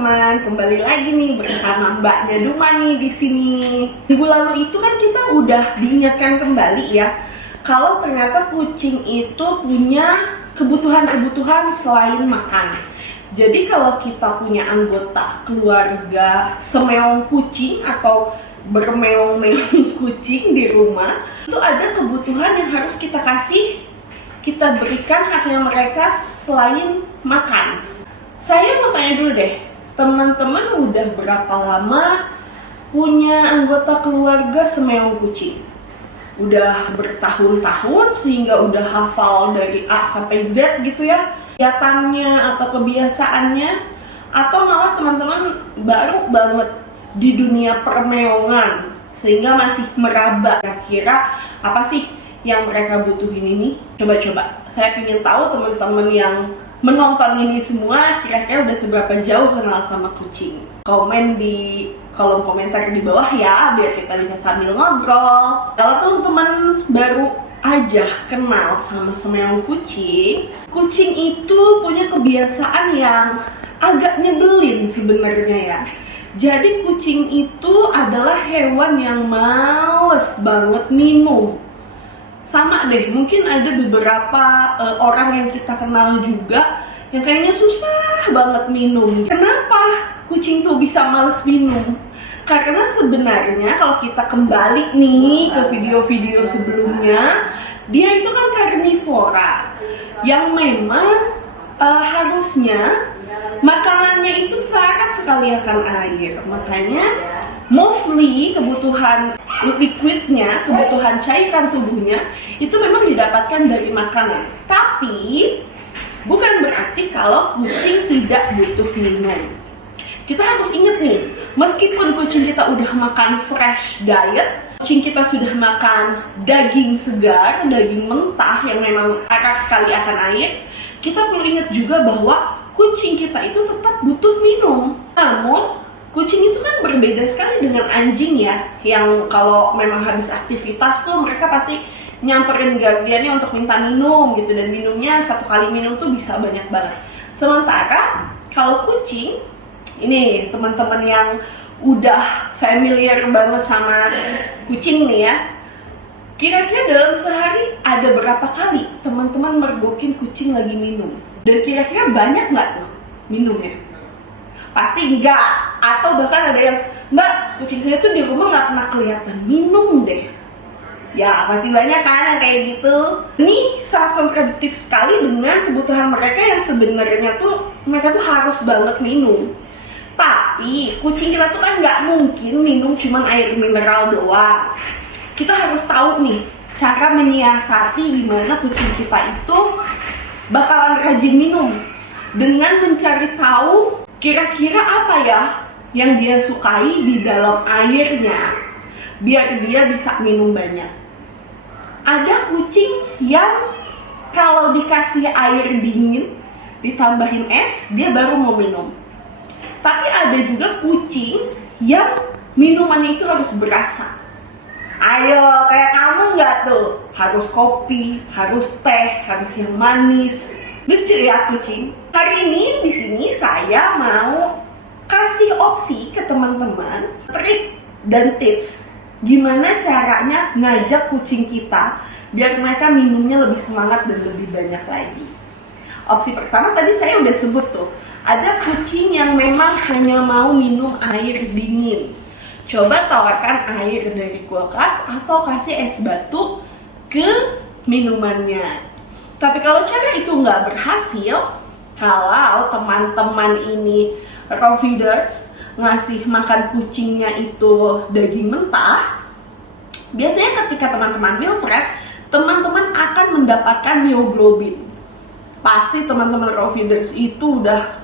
teman-teman, kembali lagi nih bersama Mbak Daduma nih di sini. Minggu lalu itu kan kita udah diingatkan kembali ya, kalau ternyata kucing itu punya kebutuhan-kebutuhan selain makan. Jadi kalau kita punya anggota keluarga semeong kucing atau bermeong-meong kucing di rumah, itu ada kebutuhan yang harus kita kasih, kita berikan haknya mereka selain makan. Saya mau tanya dulu deh, teman-teman udah berapa lama punya anggota keluarga semeong kucing? Udah bertahun-tahun sehingga udah hafal dari A sampai Z gitu ya, kegiatannya atau kebiasaannya, atau malah teman-teman baru banget di dunia permeongan sehingga masih meraba kira-kira apa sih yang mereka butuhin ini. Coba-coba saya ingin tahu teman-teman yang menonton ini semua kira-kira udah seberapa jauh kenal sama kucing. Komen di kolom komentar di bawah ya, biar kita bisa sambil ngobrol. Kalau teman-teman baru aja kenal sama semeong kucing, kucing itu punya kebiasaan yang agak nyebelin sebenarnya ya. Jadi kucing itu adalah hewan yang males banget minum. Sama deh, mungkin ada beberapa orang yang kita kenal juga yang kayaknya susah banget minum. Kenapa kucing tuh bisa males minum? Karena sebenarnya kalau kita kembali nih ke video-video sebelumnya, dia itu kan karnivora yang memang harusnya makanannya itu syarat sekali akan air. Makanya mostly kebutuhan liquidnya, kebutuhan cairan tubuhnya itu memang didapatkan dari makanan. Tapi bukan berarti kalau kucing tidak butuh minum. Kita harus ingat nih, meskipun kucing kita udah makan fresh diet, kucing kita sudah makan daging segar, daging mentah yang memang syarat sekali akan air, kita perlu ingat juga bahwa kucing kita itu tetap butuh minum. Namun kucing itu kan berbeda sekali dengan anjing ya, yang kalau memang habis aktivitas tuh mereka pasti nyamperin guardiannya untuk minta minum gitu, dan minumnya satu kali minum tuh bisa banyak banget. Sementara kalau kucing, ini teman-teman yang udah familiar banget sama kucing nih ya, kira-kira dalam sehari ada berapa kali teman-teman mergokin kucing lagi minum? Dan kira-kira banyak nggak tuh minumnya? Pasti enggak. Atau bahkan ada yang, Mbak, kucing saya tuh di rumah nggak pernah kelihatan minum deh. Ya pasti banyak kan yang kayak gitu. Ini sangat kontradiktif sekali dengan kebutuhan mereka yang sebenarnya tuh mereka tuh harus banget minum. Tapi kucing kita tuh kan nggak mungkin minum cuman air mineral doang. Kita harus tahu nih cara menyiasati gimana kucing kita itu bakalan rajin minum, dengan mencari tahu kira-kira apa ya yang dia sukai di dalam airnya, biar dia bisa minum banyak. Ada kucing yang kalau dikasih air dingin ditambahin es, dia baru mau minum. Tapi ada juga kucing yang minumannya itu harus berasa. Ayo, kayak kamu nggak tuh? Harus kopi, harus teh, harus yang manis. Lucu ya kucing. Hari ini di sini saya mau kasih opsi ke teman-teman, trik dan tips gimana caranya ngajak kucing kita biar mereka minumnya lebih semangat dan lebih banyak lagi. Opsi pertama tadi saya udah sebut tuh, ada kucing yang memang hanya mau minum air dingin. Coba tawarkan air dari kulkas atau kasih es batu ke minumannya. Tapi kalau cara itu nggak berhasil, kalau teman-teman ini raw feeders ngasih makan kucingnya itu daging mentah, biasanya ketika teman-teman meal prep, teman-teman akan mendapatkan myoglobin. Pasti teman-teman raw feeders itu udah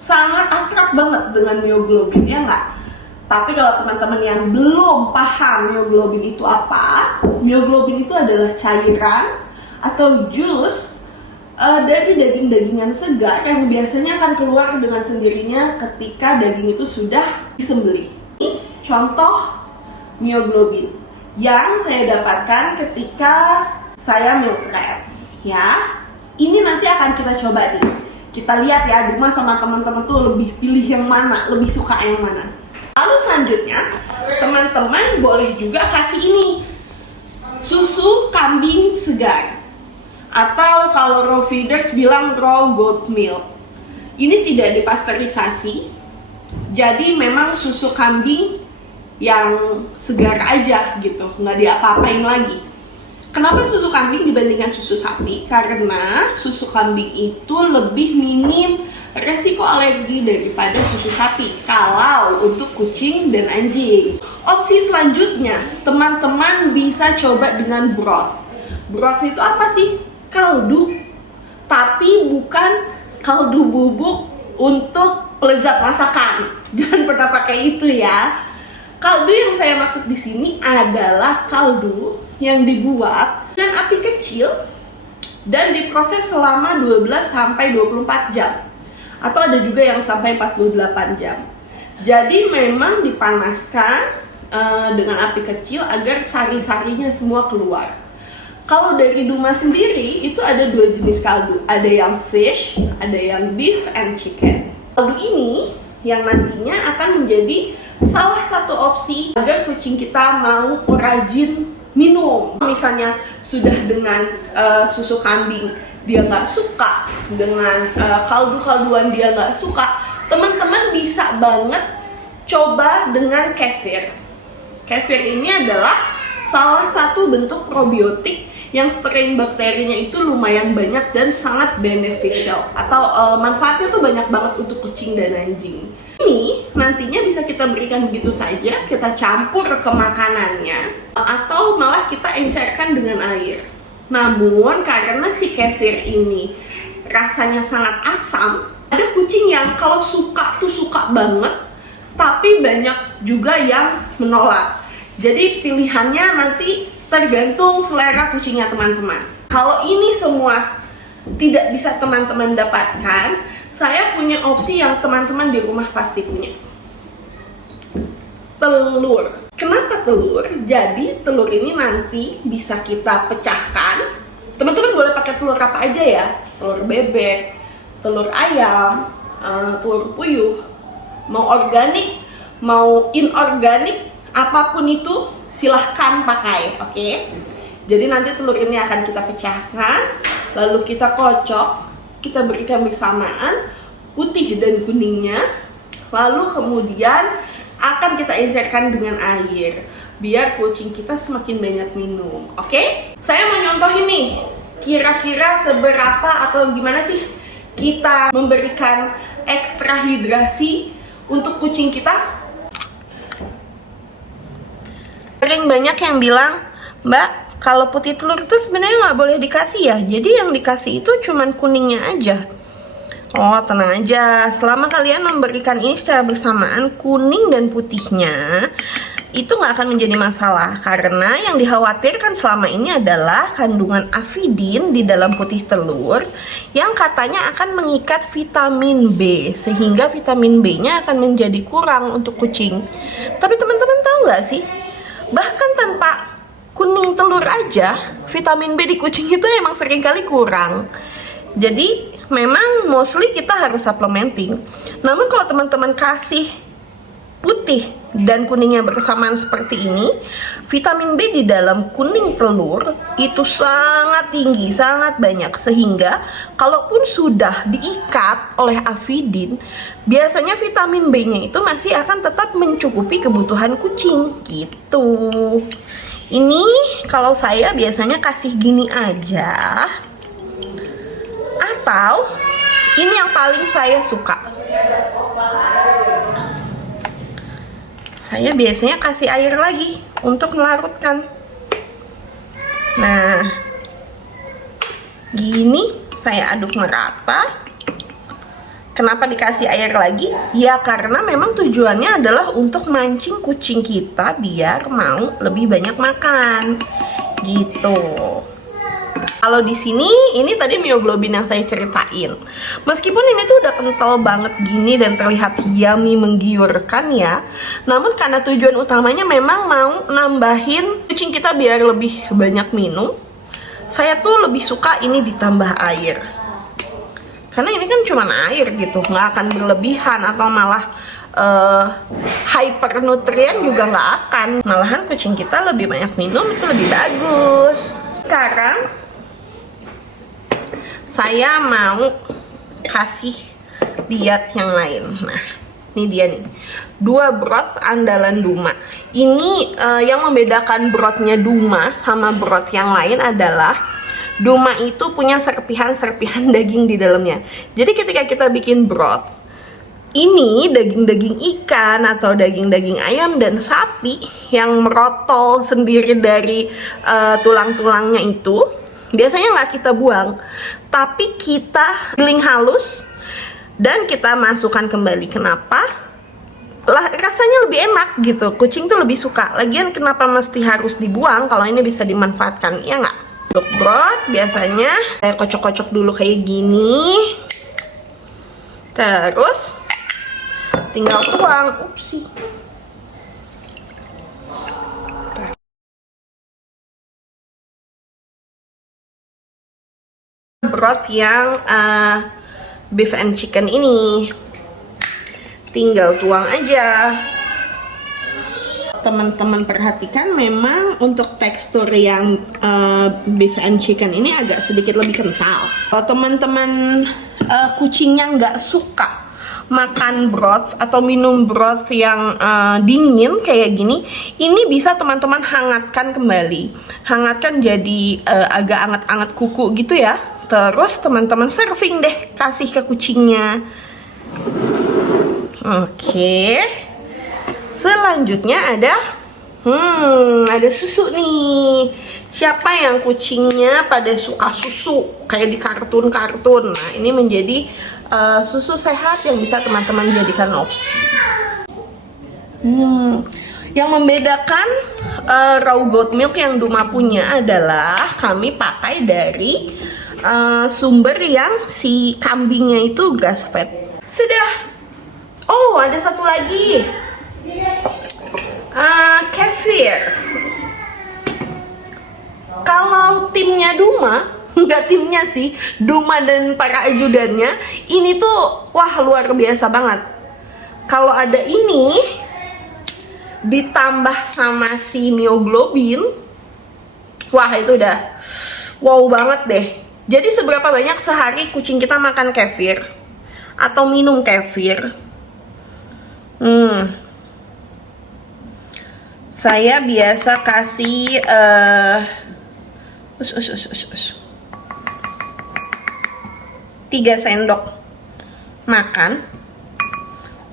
sangat akrab banget dengan myoglobin, ya nggak? Tapi kalau teman-teman yang belum paham myoglobin itu apa, myoglobin itu adalah cairan atau jus dari daging-dagingan segar yang biasanya akan keluar dengan sendirinya ketika daging itu sudah disembelih. Ini contoh myoglobin yang saya dapatkan ketika saya meal prep ya. Ini nanti akan kita coba nih. Kita lihat ya, Duma sama teman-teman tuh lebih pilih yang mana, lebih suka yang mana. Lalu selanjutnya, teman-teman boleh juga kasih ini, susu kambing segar, atau kalau raw feeders bilang raw goat milk. Ini tidak dipasteurisasi, jadi memang susu kambing yang segar aja gitu, nggak diapa-apain lagi. Kenapa susu kambing dibandingkan susu sapi? Karena susu kambing itu lebih minim resiko alergi daripada susu sapi kalau untuk kucing dan anjing. Opsi selanjutnya, teman-teman bisa coba dengan broth. Broth itu apa sih? Kaldu, tapi bukan kaldu bubuk untuk pelezat masakan. Jangan pernah pakai itu ya. Kaldu yang saya maksud di sini adalah kaldu yang dibuat dengan api kecil dan diproses selama 12 sampai 24 jam. Atau ada juga yang sampai 48 jam. Jadi memang dipanaskan dengan api kecil agar sari-sarinya semua keluar. Kalau dari Duma sendiri itu ada 2 jenis kaldu, ada yang fish, ada yang beef and chicken. Kaldu ini yang nantinya akan menjadi salah satu opsi agar kucing kita mau rajin minum. Misalnya sudah dengan susu kambing dia nggak suka, dengan kaldu-kalduan dia nggak suka, teman-teman bisa banget coba dengan kefir. Kefir ini adalah salah satu bentuk probiotik yang strain bakterinya itu lumayan banyak dan sangat beneficial, atau manfaatnya tuh banyak banget untuk kucing dan anjing. Ini nantinya bisa kita berikan begitu saja, kita campur ke makanannya, atau malah kita encerkan dengan air. Namun karena si kefir ini rasanya sangat asam, ada kucing yang kalau suka tuh suka banget, tapi banyak juga yang menolak. Jadi pilihannya nanti tergantung selera kucingnya teman-teman. Kalau ini semua tidak bisa teman-teman dapatkan, saya punya opsi yang teman-teman di rumah pasti punya. Telur. Kenapa telur? Jadi telur ini nanti bisa kita pecahkan. Teman-teman boleh pakai telur apa aja ya. Telur bebek, telur ayam, telur puyuh. Mau organik, mau inorganik, apapun itu silahkan pakai, oke? Jadi nanti telur ini akan kita pecahkan, lalu kita kocok, kita berikan bersamaan putih dan kuningnya, lalu kemudian akan kita encerkan dengan air biar kucing kita semakin banyak minum, oke? Saya mau nyontohin nih, kira-kira seberapa atau gimana sih kita memberikan ekstra hidrasi untuk kucing kita. Sering banyak yang bilang, Mbak, kalau putih telur itu sebenarnya nggak boleh dikasih ya, jadi yang dikasih itu cuman kuningnya aja. Oh, tenang aja, selama kalian memberikan ini secara bersamaan, kuning dan putihnya, itu nggak akan menjadi masalah. Karena yang dikhawatirkan selama ini adalah kandungan avidin di dalam putih telur yang katanya akan mengikat vitamin B, sehingga vitamin B-nya akan menjadi kurang untuk kucing. Tapi teman-teman tahu nggak sih, bahkan tanpa kuning telur aja, vitamin B di kucing itu emang seringkali kurang. Jadi memang mostly kita harus supplementing. Namun kalau teman-teman kasih putih dan kuningnya bersamaan seperti ini, vitamin B di dalam kuning telur itu sangat tinggi, sangat banyak, sehingga kalaupun sudah diikat oleh avidin, biasanya vitamin B-nya itu masih akan tetap mencukupi kebutuhan kucing gitu. Ini kalau saya biasanya kasih gini aja, atau ini yang paling saya suka, saya biasanya kasih air lagi untuk melarutkan. Nah, gini saya aduk merata. Kenapa dikasih air lagi? Ya karena memang tujuannya adalah untuk mancing kucing kita biar mau lebih banyak makan gitu. Kalau di sini, ini tadi myoglobin yang saya ceritain. Meskipun ini tuh udah kental banget gini dan terlihat yummy, menggiurkan ya, namun karena tujuan utamanya memang mau nambahin kucing kita biar lebih banyak minum, saya tuh lebih suka ini ditambah air. karena ini kan cuma air gitu, nggak akan berlebihan atau malah hypernutrien juga nggak akan. Malahan kucing kita lebih banyak minum, itu lebih bagus. Sekarang saya mau kasih lihat yang lain. Nah, ini dia nih, 2 broth andalan Duma. Ini yang membedakan brothnya Duma sama broth yang lain adalah Duma itu punya serpihan-serpihan daging di dalamnya. Jadi ketika kita bikin broth, ini daging-daging ikan atau daging-daging ayam dan sapi yang merotol sendiri dari tulang-tulangnya itu biasanya nggak kita buang, tapi kita giling halus dan kita masukkan kembali. Kenapa? Lah, rasanya lebih enak gitu. Kucing tuh lebih suka. Lagian kenapa mesti harus dibuang kalau ini bisa dimanfaatkan, ya nggak? Untuk broth biasanya saya kocok-kocok dulu kayak gini, terus tinggal tuang. Upsi. Broth yang beef and chicken ini tinggal tuang aja. Teman-teman perhatikan, memang untuk tekstur yang beef and chicken ini agak sedikit lebih kental. Kalau teman-teman kucingnya nggak suka makan broth atau minum broth yang dingin kayak gini, ini bisa teman-teman hangatkan kembali, hangatkan jadi agak anget-anget kuku gitu ya. Terus teman-teman serving deh, kasih ke kucingnya. Oke. Selanjutnya ada susu nih. Siapa yang kucingnya pada suka susu kayak di kartun-kartun? Nah, ini menjadi susu sehat yang bisa teman-teman jadikan opsi. Yang membedakan raw goat milk yang Duma punya adalah kami pakai dari sumber yang si kambingnya itu grass fed. Sudah. Oh, ada satu lagi. Kefir. Kalau timnya Duma, nggak timnya sih, Duma dan para ajudannya, ini tuh wah luar biasa banget. Kalau ada ini ditambah sama si myoglobin, wah itu udah wow banget deh. Jadi seberapa banyak sehari kucing kita makan kefir atau minum kefir? Saya biasa kasih 3 sendok makan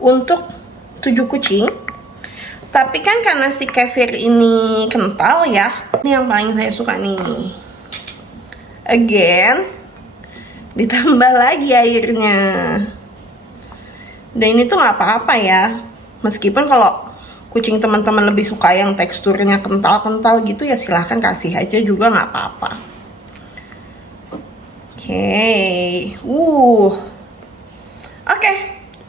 untuk 7 kucing. Tapi kan karena si kefir ini kental ya, ini yang paling saya suka nih. Again, ditambah lagi airnya. Dan ini tuh nggak apa-apa ya, meskipun kalau kucing teman-teman lebih suka yang teksturnya kental-kental gitu ya silahkan kasih aja juga nggak apa-apa. Oke,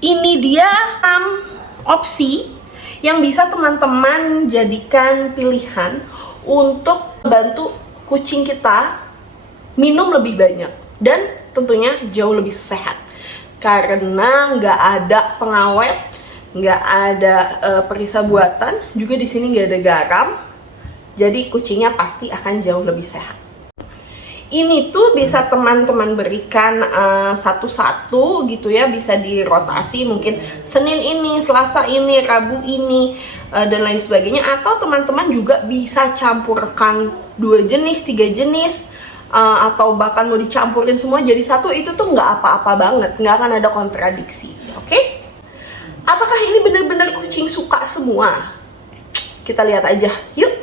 ini dia 6 opsi yang bisa teman-teman jadikan pilihan untuk membantu kucing kita minum lebih banyak dan tentunya jauh lebih sehat. Karena nggak ada pengawet, nggak ada perisa buatan, juga di sini nggak ada garam, jadi kucingnya pasti akan jauh lebih sehat. Ini tuh bisa teman-teman berikan satu-satu gitu ya, bisa dirotasi, mungkin Senin ini, Selasa ini, Rabu ini, dan lain sebagainya. Atau teman-teman juga bisa campurkan 2 jenis, 3 jenis, atau bahkan mau dicampurin semua jadi satu. Itu tuh nggak apa-apa banget, nggak akan ada kontradiksi. Oke? Apakah ini benar-benar kucing suka semua? Kita lihat aja, yuk.